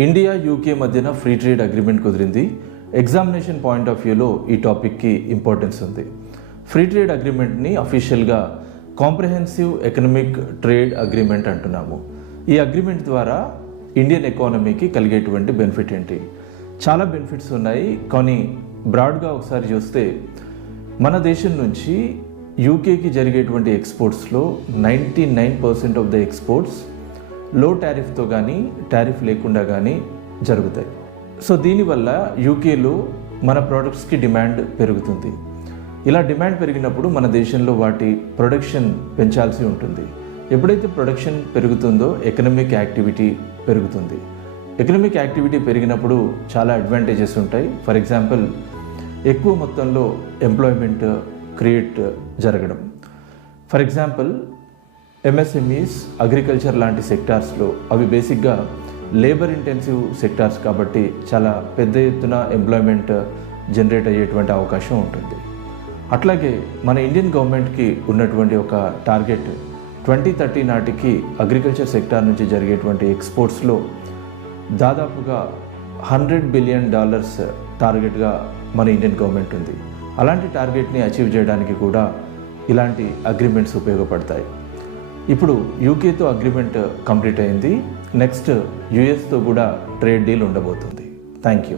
India UK మధ్యన free trade agreement కుదిరింది. Examination point of వ్యూలో ఈ టాపిక్కి ఇంపార్టెన్స్ ఉంది. ఫ్రీ ట్రేడ్ అగ్రిమెంట్ని అఫీషియల్గా కాంప్రహెన్సివ్ ఎకనామిక్ ట్రేడ్ అగ్రిమెంట్ అంటున్నాము. ఈ అగ్రిమెంట్ ద్వారా ఇండియన్ ఎకానమీకి కలిగేటువంటి బెనిఫిట్ ఏంటి? చాలా బెనిఫిట్స్ ఉన్నాయి, కానీ బ్రాడ్గా ఒకసారి చూస్తే మన దేశం నుంచి యూకేకి జరిగేటువంటి ఎక్స్పోర్ట్స్లో 99% ఆఫ్ ద ఎక్స్పోర్ట్స్ లో టారిఫ్తో కానీ టారిఫ్ లేకుండా కానీ జరుగుతాయి. సో దీనివల్ల యూకేలో మన ప్రోడక్ట్స్కి డిమాండ్ పెరుగుతుంది. ఇలా డిమాండ్ పెరిగినప్పుడు మన దేశంలో వాటి ప్రొడక్షన్ పెంచాల్సి ఉంటుంది. ఎప్పుడైతే ప్రొడక్షన్ పెరుగుతుందో ఎకనామిక్ యాక్టివిటీ పెరుగుతుంది. ఎకనామిక్ యాక్టివిటీ పెరిగినప్పుడు చాలా అడ్వాంటేజెస్ ఉంటాయి. ఫర్ ఎగ్జాంపుల్, ఎక్కువ మొత్తంలో ఎంప్లాయ్మెంట్ క్రియేట్ జరగడం. ఫర్ ఎగ్జాంపుల్, ఎంఎస్ఎంఈస్, అగ్రికల్చర్ లాంటి సెక్టార్స్లో అవి బేసిక్గా లేబర్ ఇంటెన్సివ్ సెక్టార్స్ కాబట్టి చాలా పెద్ద ఎత్తున ఎంప్లాయ్మెంట్ జనరేట్ అయ్యేటువంటి అవకాశం ఉంటుంది. అట్లాగే మన ఇండియన్ గవర్నమెంట్కి ఉన్నటువంటి ఒక టార్గెట్ 2030 నాటికి అగ్రికల్చర్ సెక్టార్ నుంచి జరిగేటువంటి ఎక్స్పోర్ట్స్లో దాదాపుగా $100 బిలియన్ టార్గెట్గా మన ఇండియన్ గవర్నమెంట్ ఉంది. అలాంటి టార్గెట్ని అచీవ్ చేయడానికి కూడా ఇలాంటి అగ్రిమెంట్స్ ఉపయోగపడతాయి. ఇప్పుడు యూకేతో అగ్రిమెంట్ కంప్లీట్ అయింది. నెక్స్ట్ యుఎస్తో కూడా ట్రేడ్ డీల్ ఉండబోతుంది. Thank you.